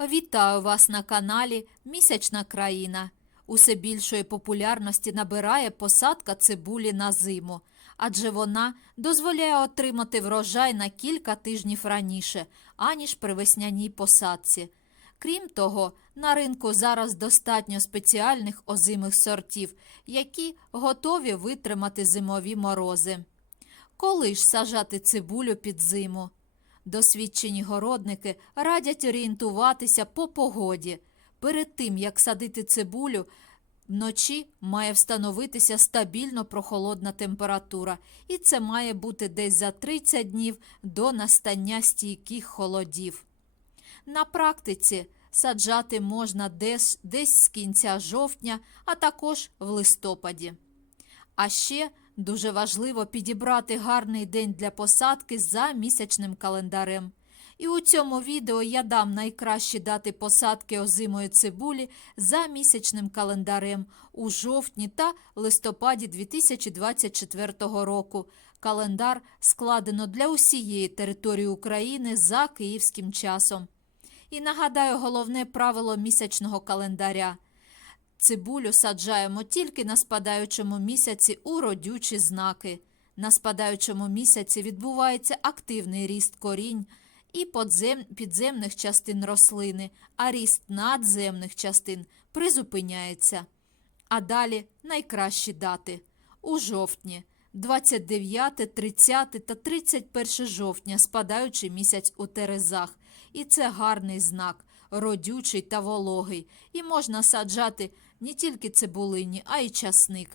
Вітаю вас на каналі Місячна країна. Усе більшої популярності набирає посадка цибулі на зиму, адже вона дозволяє отримати врожай на кілька тижнів раніше, аніж при весняній посадці. Крім того, на ринку зараз достатньо спеціальних озимих сортів, які готові витримати зимові морози. Коли ж сажати цибулю під зиму? Досвідчені городники радять орієнтуватися по погоді. Перед тим, як садити цибулю, вночі має встановитися стабільно прохолодна температура, і це має бути десь за 30 днів до настання стійких холодів. На практиці саджати можна десь, десь з кінця жовтня, а також в листопаді. А ще дуже важливо підібрати гарний день для посадки за місячним календарем. І у цьому відео я дам найкращі дати посадки озимої цибулі за місячним календарем у жовтні та листопаді 2024 року. Календар складено для усієї території України за київським часом. І нагадаю головне правило місячного календаря. Цибулю саджаємо тільки на спадаючому місяці у родючі знаки. На спадаючому місяці відбувається активний ріст корінь і підземних частин рослини, а ріст надземних частин призупиняється. А далі найкращі дати у жовтні 29, 30 та 31 жовтня спадаючий місяць у Терезах. І це гарний знак, родючий та вологий, і можна саджати не тільки цибулині, а й часник.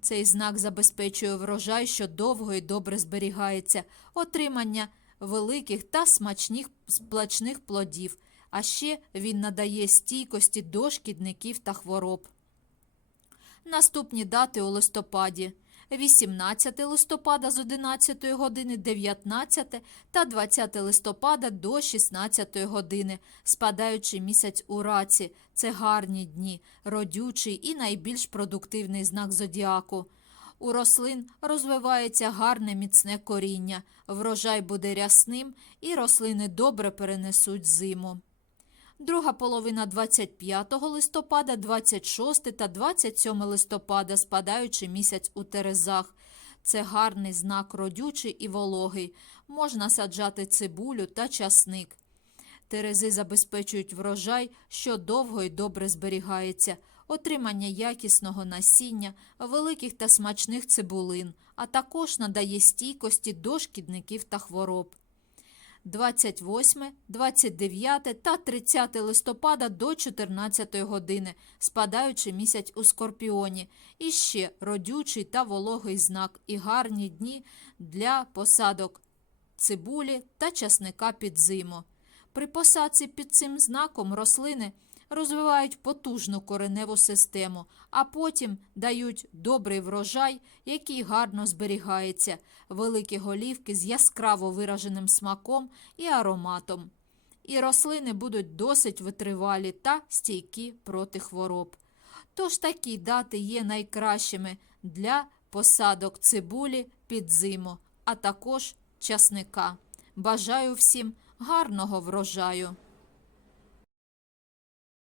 Цей знак забезпечує врожай, що довго і добре зберігається, отримання великих та смачних сплачних плодів, а ще він надає стійкості до шкідників та хвороб. Наступні дати у листопаді. 18 листопада з 11 години, 19 та 20 листопада до 16 години, спадаючий місяць у раці. Це гарні дні, родючий і найбільш продуктивний знак зодіаку. У рослин розвивається гарне міцне коріння, врожай буде рясним і рослини добре перенесуть зиму. Друга половина 25 листопада, 26 та 27 листопада, спадаючий місяць у Терезах. Це гарний знак родючий і вологий. Можна саджати цибулю та часник. Терези забезпечують врожай, що довго і добре зберігається, отримання якісного насіння, великих та смачних цибулин, а також надає стійкості до шкідників та хвороб. 28, 29 та 30 листопада до 14 години, спадаючи місяць у Скорпіоні, і ще родючий та вологий знак і гарні дні для посадок цибулі та часника під зиму. При посадці під цим знаком рослини розвивають потужну кореневу систему, а потім дають добрий врожай, який гарно зберігається, великі голівки з яскраво вираженим смаком і ароматом. І рослини будуть досить витривалі та стійкі проти хвороб. Тож такі дати є найкращими для посадок цибулі під зиму, а також часника. Бажаю всім гарного врожаю!